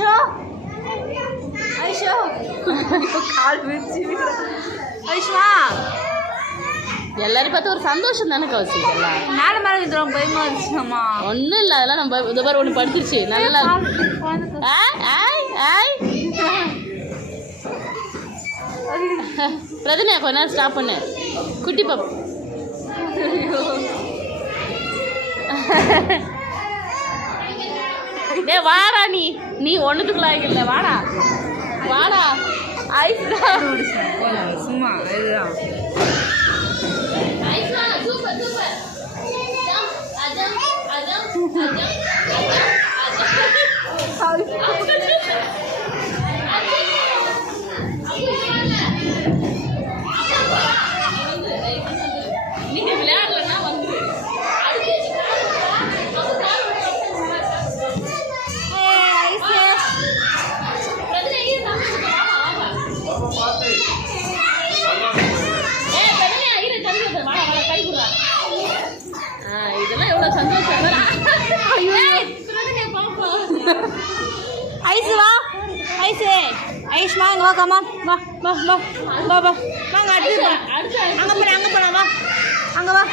ஐஷோ ஐஷோ கால் விரிச்சு ஐஷ்மா எல்லாரும் பார்த்து ஒரு சந்தோஷம் தானே கௌசி எல்லாம் மேலே மேலே இருக்கிறோம் பயமா இருந்துச்சுமா ஒன்றும் இல்லை அதெல்லாம் நம்ம இந்த மாதிரி ஒன்று படுத்துருச்சு நல்லா பிரதினா கொஞ்ச நேரம் ஸ்டாப் பண்ணு குட்டி பாப்பு டே வாடா நீ ஒன்றுத்துக்குள்ள ஆகிடல வாடா வாடா ஐஸ்டா சும்மா இதுதான் நீங்க விளையாடலன்னா வந்து இதெல்லாம் எவ்வளோ சந்தோஷம் ஐஸ் வா ஐஸ் ஐஸ் வாங்க வா கமா வா வா வா வா வா வாங்க அடுத்து அங்கே போலாம் வா அங்கே வா